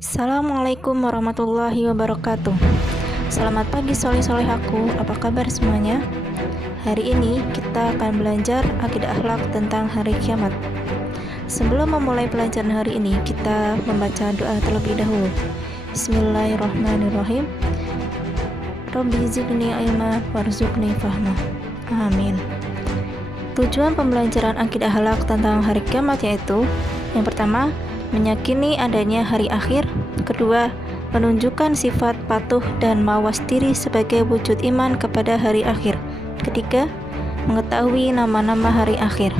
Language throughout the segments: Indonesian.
Assalamualaikum warahmatullahi wabarakatuh. Selamat pagi soleh-solehaku, apa kabar semuanya? Hari ini kita akan belajar akidah akhlak tentang hari kiamat. Sebelum memulai pelajaran hari ini, kita membaca doa terlebih dahulu. Bismillahirrahmanirrahim. Rabbi zidni ilma warzuqni fahma. Amin. Tujuan pembelajaran akidah akhlak tentang hari kiamat yaitu: yang pertama, meyakini adanya hari akhir. Kedua, menunjukkan sifat patuh dan mawas diri sebagai wujud iman kepada hari akhir. Ketiga, mengetahui nama-nama hari akhir.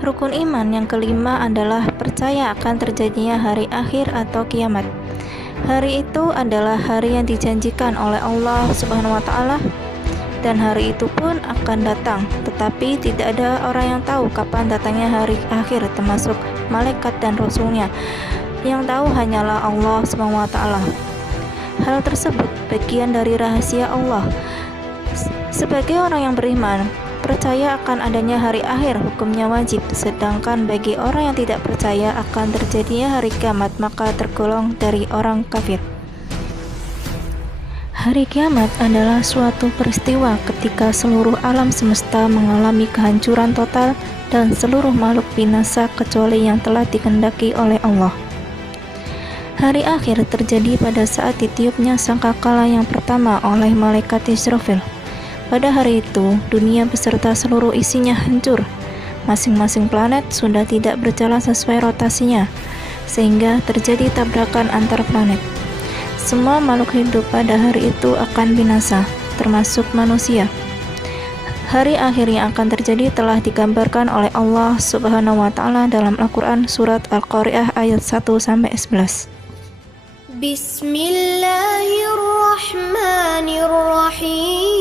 Rukun iman yang kelima adalah percaya akan terjadinya hari akhir atau kiamat. Hari itu adalah hari yang dijanjikan oleh Allah Subhanahu wa Ta'ala, dan hari itu pun akan datang, tetapi tidak ada orang yang tahu kapan datangnya hari akhir, termasuk malaikat dan rasulnya. Yang tahu hanyalah Allah SWT. Hal tersebut bagian dari rahasia Allah. Sebagai orang yang beriman, percaya akan adanya hari akhir hukumnya wajib, sedangkan bagi orang yang tidak percaya akan terjadinya hari kiamat, maka tergolong dari orang kafir. Hari kiamat adalah suatu peristiwa ketika seluruh alam semesta mengalami kehancuran total dan seluruh makhluk binasa kecuali yang telah dikehendaki oleh Allah. Hari akhir terjadi pada saat ditiupnya sangkakala yang pertama oleh malaikat Israfil. Pada hari itu, dunia beserta seluruh isinya hancur. Masing-masing planet sudah tidak berjalan sesuai rotasinya, sehingga terjadi tabrakan antar planet. Semua makhluk hidup pada hari itu akan binasa, termasuk manusia. Hari akhir yang akan terjadi telah digambarkan oleh Allah Subhanahu wa Ta'ala dalam Al-Quran surat Al-Qari'ah ayat 1-11. Bismillahirrahmanirrahim.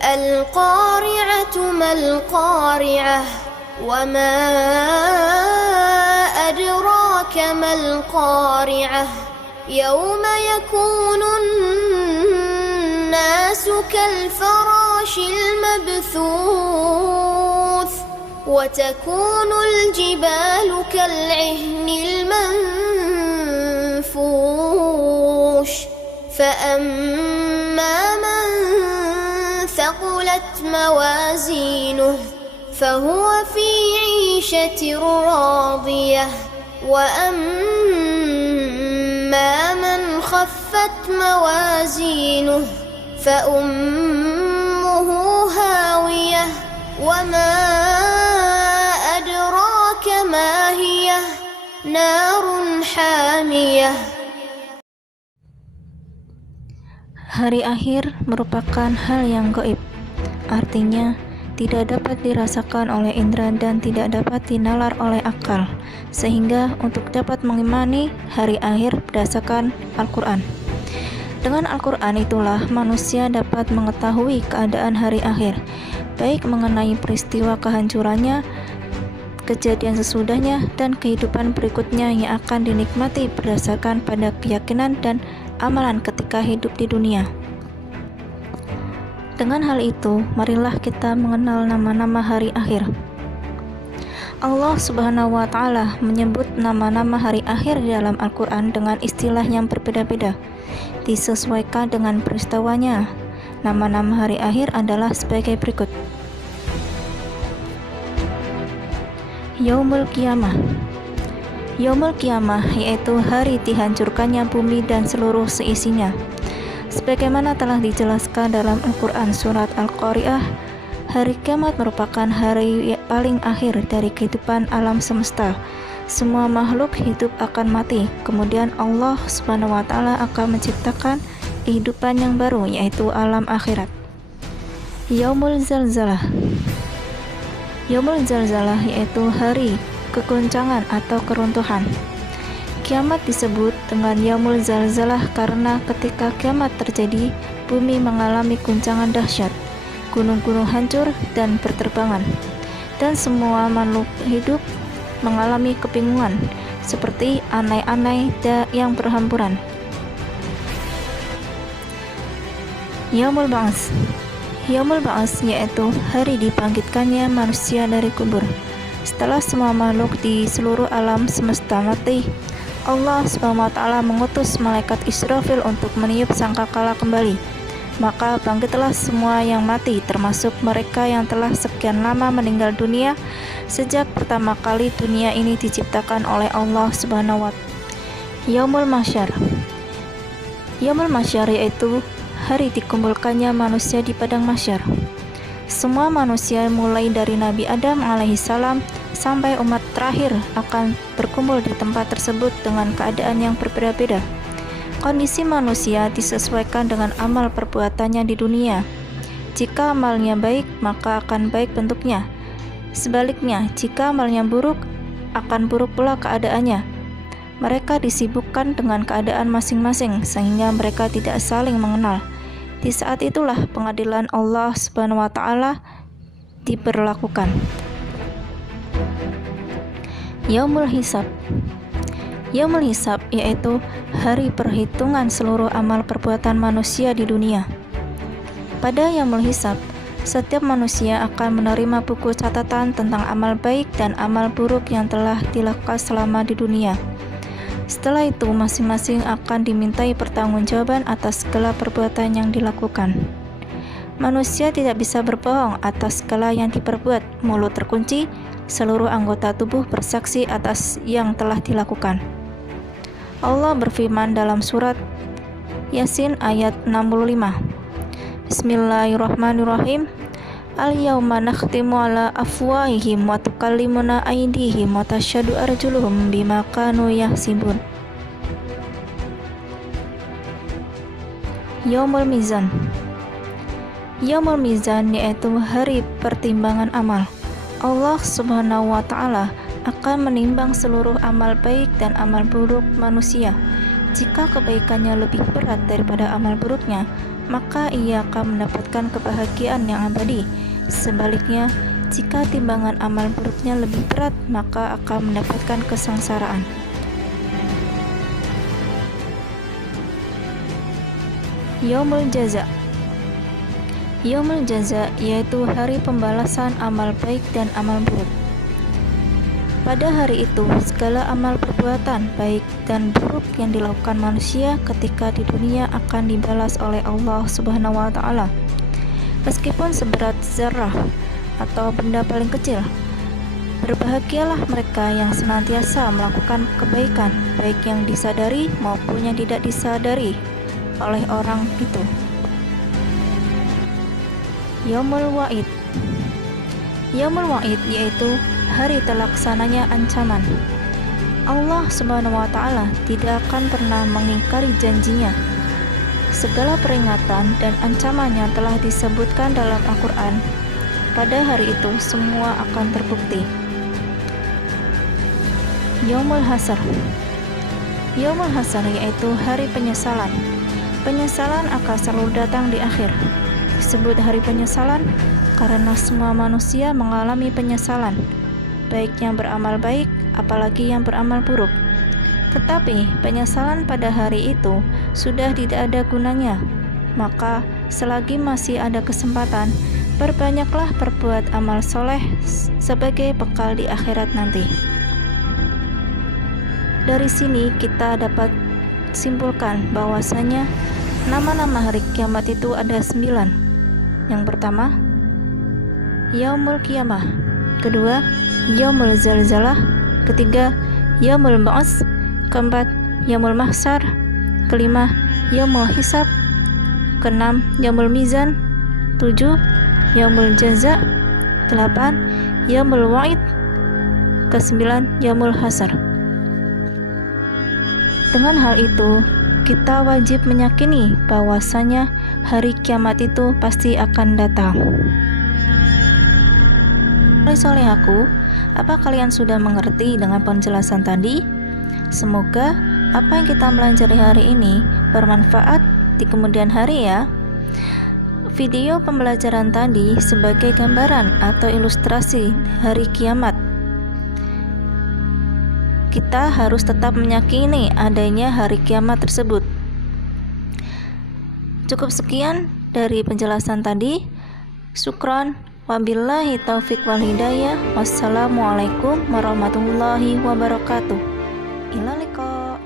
Al-Qari'atu mal-Qari'ah, wa ma adraka mal-Qari'ah, yawma yakunun nasu kal-farashil mabthuth, wa takunul jibalu kal-'ihnil manfush, fa amma man thaqulat mawazinuh fahuwa fi 'ishatin radiyah, wa amma man khaffat mawazinuh fa ummuhu hawiyah, wa ma adraka ma hiyah, narun hamiyah. Hari akhir merupakan hal yang gaib, artinya tidak dapat dirasakan oleh indera dan tidak dapat dinalar oleh akal, sehingga untuk dapat mengimani hari akhir berdasarkan Al-Quran. Dengan Al-Quran itulah manusia dapat mengetahui keadaan hari akhir, baik mengenai peristiwa kehancurannya, kejadian sesudahnya, dan kehidupan berikutnya yang akan dinikmati berdasarkan pada keyakinan dan amalan ketika hidup di dunia. Dengan hal itu, marilah kita mengenal nama-nama hari akhir. Allah Subhanahu wa Ta'ala menyebut nama-nama hari akhir di dalam Al-Quran dengan istilah yang berbeda-beda, disesuaikan dengan peristiwanya. Nama-nama hari akhir adalah sebagai berikut. Yaumul Qiyamah. Yaumul Qiyamah yaitu hari dihancurkannya bumi dan seluruh seisinya. Sebagaimana telah dijelaskan dalam Al-Quran surat Al-Qari'ah, hari kiamat merupakan hari paling akhir dari kehidupan alam semesta. Semua makhluk hidup akan mati, kemudian Allah Subhanahu wa Ta'ala akan menciptakan kehidupan yang baru, yaitu alam akhirat. Yaumul Zalzalah. Yaumul Zalzalah yaitu hari kegoncangan atau keruntuhan. Kiamat disebut dengan Yaumul Zalzalah karena ketika kiamat terjadi, bumi mengalami guncangan dahsyat, gunung-gunung hancur dan berterbangan, dan semua makhluk hidup mengalami kebingungan, seperti anai-anai yang berhamburan. Yaumul Ba'ats. Yaumul Ba'ats yaitu hari dibangkitkannya manusia dari kubur. Setelah semua makhluk di seluruh alam semesta mati, Allah SWT mengutus malaikat Israfil untuk meniup sangkakala kembali. Maka bangkitlah semua yang mati, termasuk mereka yang telah sekian lama meninggal dunia sejak pertama kali dunia ini diciptakan oleh Allah SWT. Yaumul Mahsyar. Yaumul Mahsyar yaitu hari dikumpulkannya manusia di padang mahsyar. Semua manusia mulai dari Nabi Adam alaihissalam sampai umat terakhir akan berkumpul di tempat tersebut dengan keadaan yang berbeda-beda. Kondisi manusia disesuaikan dengan amal perbuatannya di dunia. Jika amalnya baik, maka akan baik bentuknya. Sebaliknya, jika amalnya buruk, akan buruk pula keadaannya. Mereka disibukkan dengan keadaan masing-masing sehingga mereka tidak saling mengenal. Di saat itulah pengadilan Allah SWT diberlakukan. Yaumul Hisab. Yaumul Hisab yaitu hari perhitungan seluruh amal perbuatan manusia di dunia. Pada Yaumul Hisab, setiap manusia akan menerima buku catatan tentang amal baik dan amal buruk yang telah dilakukan selama di dunia. Setelah itu, masing-masing akan dimintai pertanggungjawaban atas segala perbuatan yang dilakukan. Manusia tidak bisa berbohong atas segala yang diperbuat. Mulut terkunci, seluruh anggota tubuh bersaksi atas yang telah dilakukan. Allah berfirman dalam surat Yasin ayat 65. Bismillahirrahmanirrahim. Al-yawma nakhtimu ala afwahihim wa tukallimuna aydihim wa tashhadu arjuluhum bima kanu yahsibun. Yaumul Mizan. Yaumul Mizan yaitu hari pertimbangan amal. Allah Subhanahu wa Ta'ala akan menimbang seluruh amal baik dan amal buruk manusia. Jika kebaikannya lebih berat daripada amal buruknya, maka ia akan mendapatkan kebahagiaan yang abadi. Sebaliknya, jika timbangan amal buruknya lebih berat, maka akan mendapatkan kesengsaraan. Yaumul Jaza. Yaumul Jaza yaitu hari pembalasan amal baik dan amal buruk. Pada hari itu, segala amal perbuatan baik dan buruk yang dilakukan manusia ketika di dunia akan dibalas oleh Allah Subhanahu wa Ta'ala. Meskipun seberat zarah atau benda paling kecil. Berbahagialah mereka yang senantiasa melakukan kebaikan, baik yang disadari maupun yang tidak disadari oleh orang itu. Yaumul Wa'id. Yaumul Wa'id yaitu hari terlaksananya ancaman. Allah Subhanahu wa Ta'ala tidak akan pernah mengingkari janjinya. Segala peringatan dan ancaman yang telah disebutkan dalam Al-Quran, pada hari itu semua akan terbukti. Yaumul Hasr. Yaumul Hasr yaitu hari penyesalan. Penyesalan akan selalu datang di akhir. Disebut hari penyesalan karena semua manusia mengalami penyesalan, baik yang beramal baik, apalagi yang beramal buruk. Tetapi penyesalan pada hari itu sudah tidak ada gunanya. Maka selagi masih ada kesempatan, perbanyaklah berbuat amal soleh sebagai bekal di akhirat nanti. Dari sini kita dapat simpulkan bahwasanya nama-nama hari kiamat itu ada 9. Yang pertama, Yaumul Qiyamah. Kedua, Yaumul Zalzalah. Ketiga, Yaumul Ba'ats. Keempat, Yaumul Mahsyar. Kelima, Yaumul Hisab. Keenam, Yaumul Mizan. 7, Yaumul Jaza. 8, Yaumul Wa'id. Ke-9, Yaumul Hasr. Dengan hal itu, kita wajib meyakini bahwasanya hari kiamat itu pasti akan datang. Solehaku, apa kalian sudah mengerti dengan penjelasan tadi? Semoga apa yang kita pelajari hari ini bermanfaat di kemudian hari ya. Video pembelajaran tadi sebagai gambaran atau ilustrasi hari kiamat. Kita harus tetap meyakini adanya hari kiamat tersebut. Cukup sekian dari penjelasan tadi. Syukran. Wabillahi taufik wal hidayah. Wassalamualaikum warahmatullahi wabarakatuh. Ila liqa.